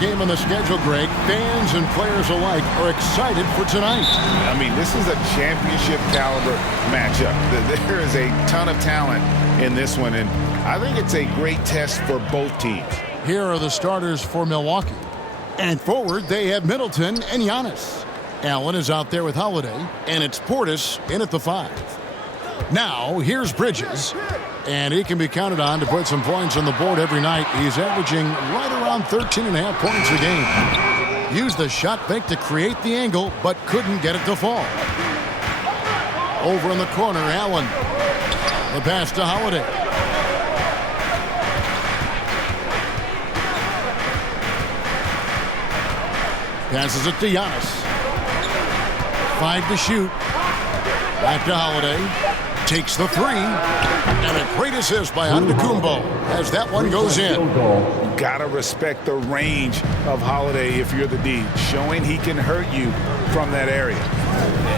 Game on the schedule, Greg. Fans and players alike are excited for tonight. I mean, this is a championship caliber matchup. There is a ton of talent in this one, and I think it's a great test for both teams. Here are the starters for Milwaukee. And forward, they have Middleton and Giannis. Allen is out there with Holiday, and it's Portis in at the 5. Now, here's Bridges. And he can be counted on to put some points on the board every night. He's averaging right around 13.5 points a game. Used the shot fake to create the angle, but couldn't get it to fall. Over in the corner, Allen. The pass to Holiday. Passes it to Giannis. 5 to shoot. Back to Holiday. Takes the 3. And a great assist by Antetokounmpo as that one goes in. Gotta respect the range of Holiday if you're the D, showing he can hurt you from that area.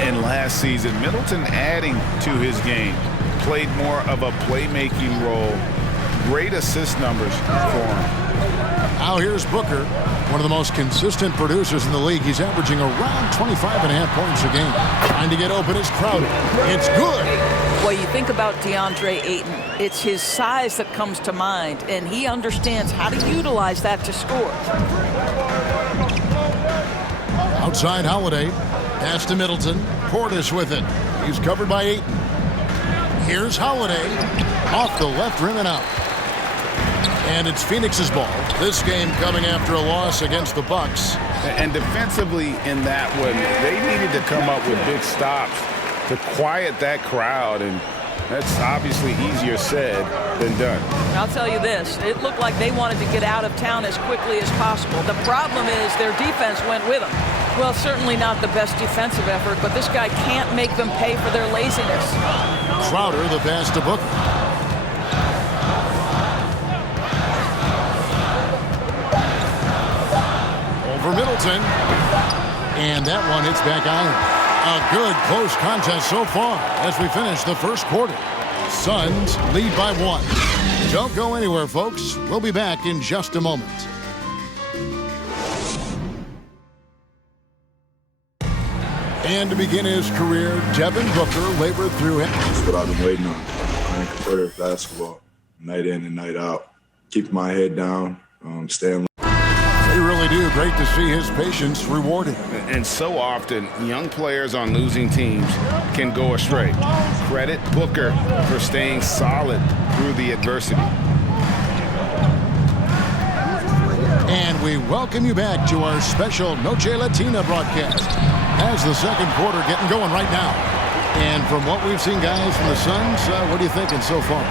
And last season, Middleton adding to his game, played more of a playmaking role. Great assist numbers for him. Now here's Booker, one of the most consistent producers in the league. He's averaging around 25.5 points a game. Trying to get open is Crowder. It's good. Well, you think about DeAndre Ayton. It's his size that comes to mind, and he understands how to utilize that to score. Outside Holiday. Pass to Middleton. Portis with it. He's covered by Ayton. Here's Holiday. Off the left rim and out. And it's Phoenix's ball. This game coming after a loss against the Bucks. And defensively in that one, they needed to come up with big stops to quiet that crowd, and that's obviously easier said than done. I'll tell you this, it looked like they wanted to get out of town as quickly as possible. The problem is their defense went with them. Well, certainly not the best defensive effort, but this guy can't make them pay for their laziness. Crowder, the pass to Booker. Over Middleton. And that one hits back iron. A good close contest so far as we finish the first quarter. Suns lead by 1. Don't go anywhere, folks. We'll be back in just a moment. And to begin his career, Devin Booker labored through it. That's what I've been waiting on. Playing competitive basketball, night in and night out. Keep my head down, staying. They really do. Great to see his patience rewarded. And so often, young players on losing teams can go astray. Credit Booker for staying solid through the adversity. And we welcome you back to our special Noche Latina broadcast as the second quarter getting going right now. And from what we've seen, guys, from the Suns, what are you thinking so far?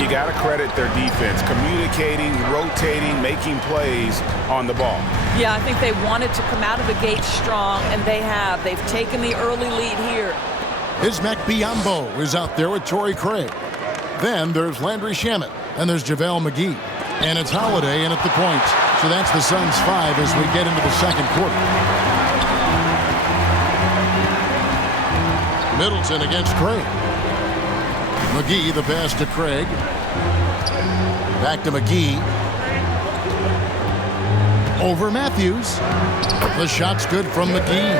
You got to credit their defense, communicating, rotating, making plays on the ball. Yeah, I think they wanted to come out of the gate strong, and they have. They've taken the early lead here. Bismack Biyombo is out there with Torrey Craig. Then there's Landry Shamet, and there's JaVale McGee. And it's Holiday in at the point. So that's the Suns' 5 as we get into the second quarter. Middleton against Craig. McGee, the pass to Craig. Back to McGee. Over Matthews. The shot's good from McGee.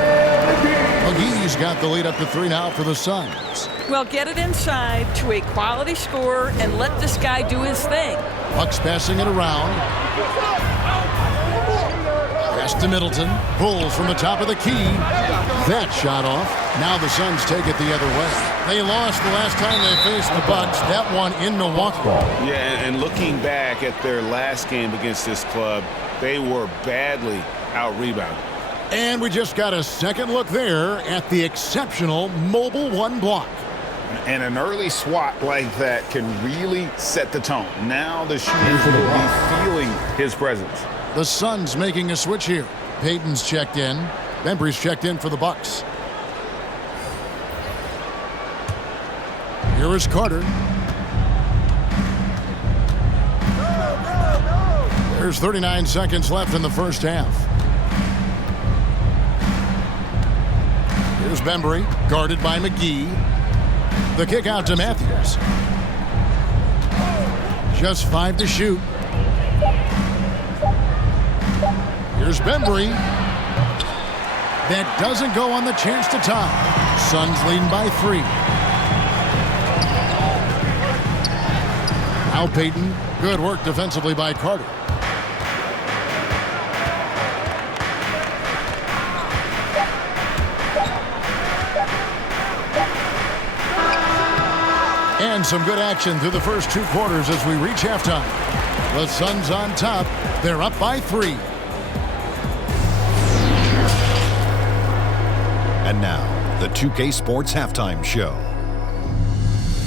McGee's got the lead up to 3 now for the Suns. Well, get it inside to a quality scorer and let this guy do his thing. Bucks passing it around. Pass to Middleton. Pulls from the top of the key. That shot off. Now the Suns take it the other way. They lost the last time they faced the Bucks. That one in Milwaukee. Yeah, and looking back at their last game against this club, they were badly out-rebounded. And we just got a second look there at the exceptional Mobile 1 block. And an early swat like that can really set the tone. Now the shooters will be feeling his presence. The Suns making a switch here. Payton's checked in. Bembry's checked in for the Bucks. Here is Carter. There's 39 seconds left in the first half. Here's Bembry, guarded by McGee. The kick out to Matthews. Just 5 to shoot. Here's Bembry. That doesn't go on the chance to tie. Suns leading by 3. Now Payton. Good work defensively by Carter. And some good action through the first 2 quarters as we reach halftime. The Suns on top. They're up by 3. And now, the 2K Sports Halftime Show.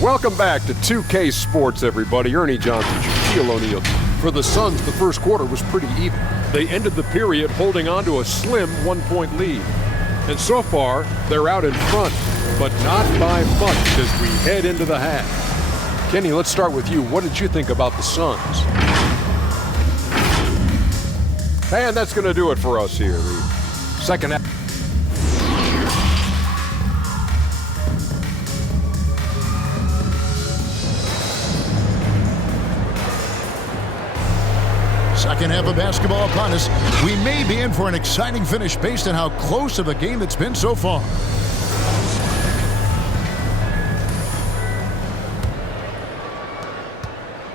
Welcome back to 2K Sports, everybody. Ernie Johnson, Shaquille O'Neal. For the Suns, the first quarter was pretty even. They ended the period holding on to a slim 1-point lead. And so far, they're out in front, but not by much as we head into the half. Kenny, let's start with you. What did you think about the Suns? And that's going to do it for us here. The second half. Second half of basketball upon us. We may be in for an exciting finish based on how close of a game it's been so far.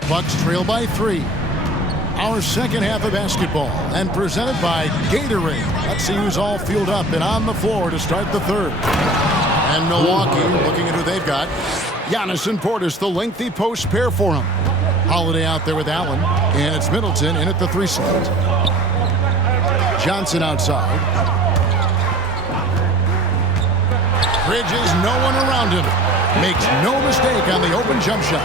Bucks trail by 3. Our second half of basketball and presented by Gatorade. Let's see who's all fueled up and on the floor to start the third. And Milwaukee looking at who they've got. Giannis and Portis, the lengthy post pair for him. Holiday out there with Allen, and it's Middleton in at the 3 slot. Johnson outside. Bridges, no one around him. Makes no mistake on the open jump shot.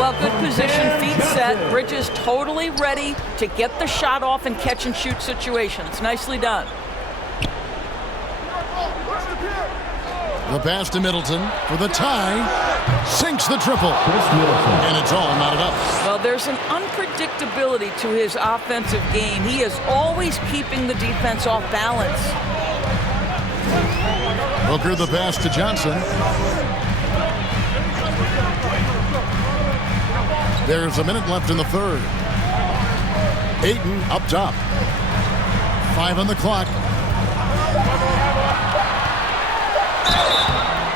Well, good position, feet set. Bridges totally ready to get the shot off in catch-and-shoot situations. Nicely done. The pass to Middleton for the tie. Sinks the triple. And it's all knotted up. Well, there's an unpredictability to his offensive game. He is always keeping the defense off balance. Booker the pass to Johnson. There's a minute left in the third. Ayton up top. 5 on the clock.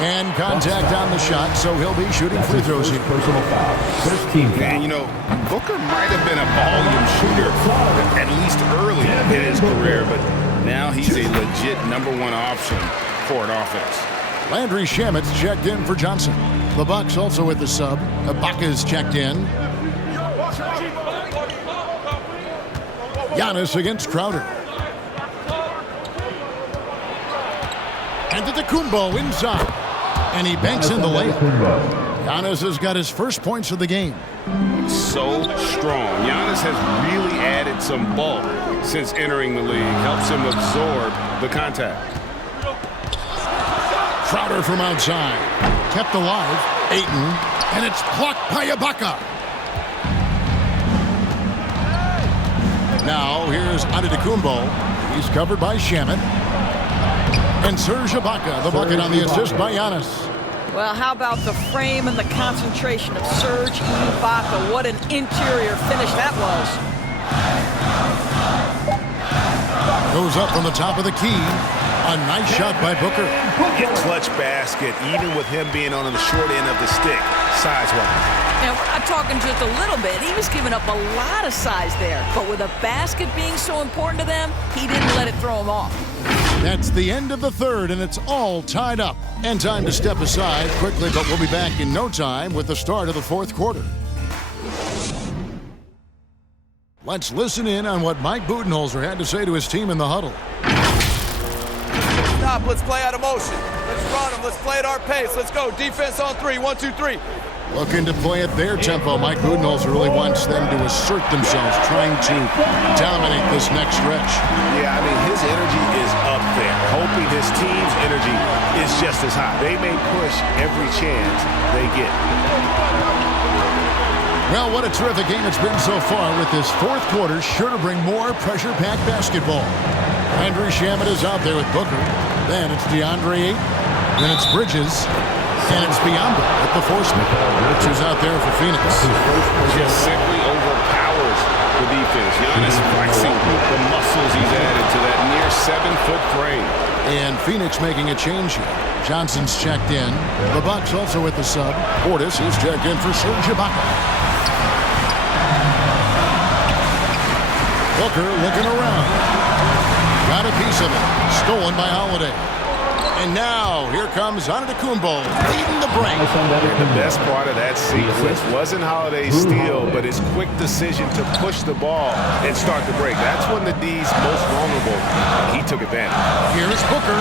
And contact on the shot, so he'll be shooting free throws here. Personal foul. First team foul. And, you know, Booker might have been a volume shooter at least early in his career, but now he's a legit #1 option for an offense. Landry Shamet's checked in for Johnson. The Bucks also with the sub. Ibaka's checked in. Giannis against Crowder. And Antetokounmpo inside. And he banks in the layup. Giannis has got his first points of the game. So strong. Giannis has really added some bulk since entering the league. Helps him absorb the contact. Crowder from outside. Kept alive. Ayton. And it's blocked by Ibaka. Now here's Antetokounmpo. He's covered by Shamet. And Serge Ibaka, the bucket on the assist by Giannis. Well, how about the frame and the concentration of Serge Ibaka? What an interior finish that was. Goes up from the top of the key. A nice shot by Booker. Clutch basket, even with him being on the short end of the stick, size-wise. Now, we're not talking just a little bit. He was giving up a lot of size there. But with a basket being so important to them, he didn't let it throw him off. That's the end of the third, and it's all tied up. And time to step aside quickly, but we'll be back in no time with the start of the fourth quarter. Let's listen in on what Mike Budenholzer had to say to his team in the huddle. Stop, let's play out of motion. Let's run them, let's play at our pace. Let's go, defense on 3, 1, 2, 3. Looking to play at their tempo. Mike Budenholzer really wants them to assert themselves, trying to dominate this next stretch. Yeah, I mean, his energy is up there, hoping his team's energy is just as high. They may push every chance they get. Well, what a terrific game it's been so far, with this fourth quarter sure to bring more pressure-packed basketball. Landry Shamet is out there with Booker. Then it's DeAndre Ayton. Then it's Bridges. And it's Biombo at the force man. Who's out there for Pheonix. Just simply overpowers the defense. Giannis flexing the muscles he's added to that near 7-foot frame. And Pheonix making a change here. Johnson's checked in. The Bucks also with the sub. Portis is checked in for Serge Ibaka. Booker looking around. Got a piece of it. Stolen by Holiday. And now, here comes Antetokounmpo leading the break. And the best part of that sequence wasn't Holiday's steal, but his quick decision to push the ball and start the break. That's when the D's most vulnerable. He took advantage. Here's Booker.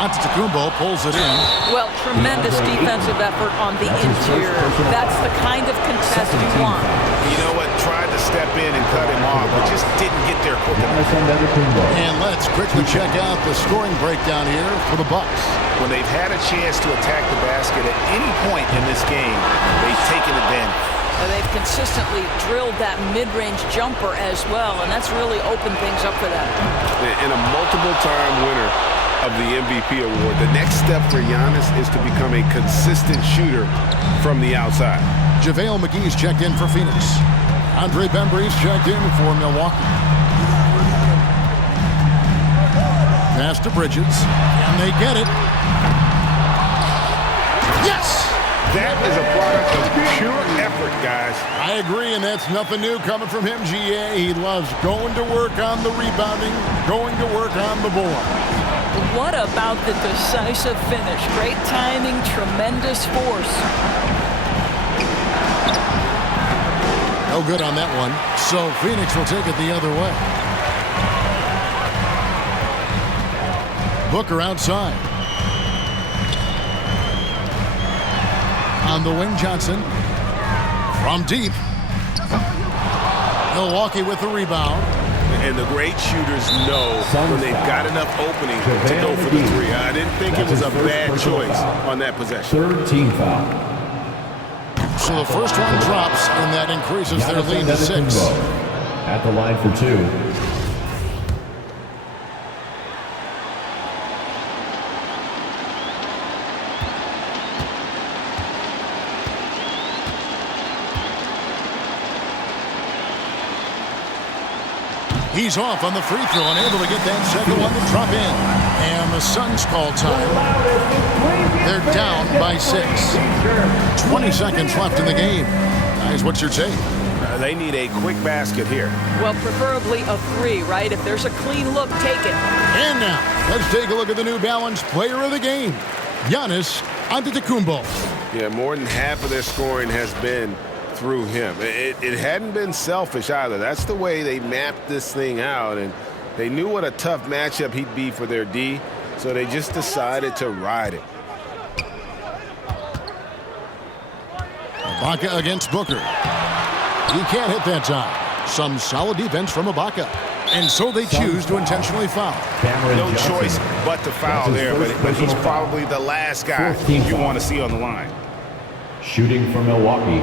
Antetokounmpo pulls it in. Well, tremendous defensive effort on the interior. That's the kind of contest you want. You know what? Tried to step in and cut him off, but just didn't get there quick enough. And let's quickly check out the scoring breakdown here for the Bucks. When they've had a chance to attack the basket at any point in this game, they've taken advantage. They've consistently drilled that mid-range jumper as well, and that's really opened things up for them. And a multiple-time winner of the MVP award, the next step for Giannis is to become a consistent shooter from the outside. JaVale McGee's checked in for Phoenix. Andre Bembry's checked in for Milwaukee. Pass to Bridges, and they get it. Yes! That is a product of pure effort, guys. I agree, and that's nothing new coming from him, GA. He loves going to work on the rebounding, going to work on the board. What about the decisive finish? Great timing, tremendous force. No good on that one. So Phoenix will take it the other way. Booker outside. On the wing, Johnson. From deep. Milwaukee with the rebound. And the great shooters know when they've got enough opening to go for the three. I didn't think it was a bad choice on that possession. Third team foul. So the first one drops, and that increases their lead to 6. At the line for 2. He's off on the free throw, unable to get that second one to drop in. And the Suns call time. They're down by 6. 20 seconds left in the game. Guys, what's your take? They need a quick basket here. Well, preferably a 3, right? If there's a clean look, take it. And now, let's take a look at the New Balance player of the game, Giannis Antetokounmpo. Yeah, more than half of their scoring has been through him. It hadn't been selfish either. That's the way they mapped this thing out, and they knew what a tough matchup he'd be for their D, so they just decided to ride it. Ibaka against Booker. He can't hit that time. Some solid defense from Ibaka. And so they choose to intentionally foul. No choice but to foul there, but he's probably the last guy you want to see on the line. Shooting for Milwaukee.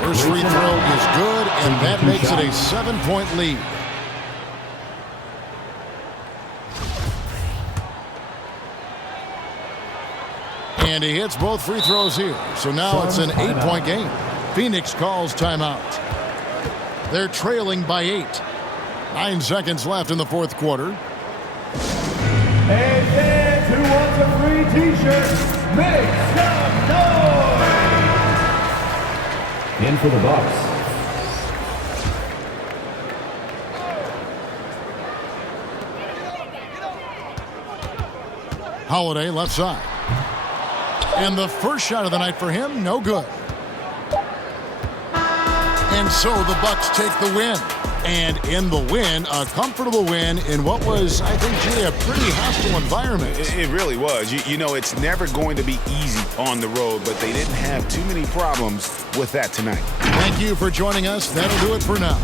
First free throw is good, and that makes it a 7-point lead. And he hits both free throws here. So now it's an 8-point game. Phoenix calls timeout. They're trailing by 8. 9 seconds left in the fourth quarter. Hey fans who wants a free t-shirt, make some noise! In for the Bucks. Holiday left side. And the first shot of the night for him, no good. And so the Bucks take the win. And in the win, a comfortable win in what was, I think, Jay, a pretty hostile environment. It really was. You know, it's never going to be easy on the road, but they didn't have too many problems with that tonight. Thank you for joining us. That'll do it for now.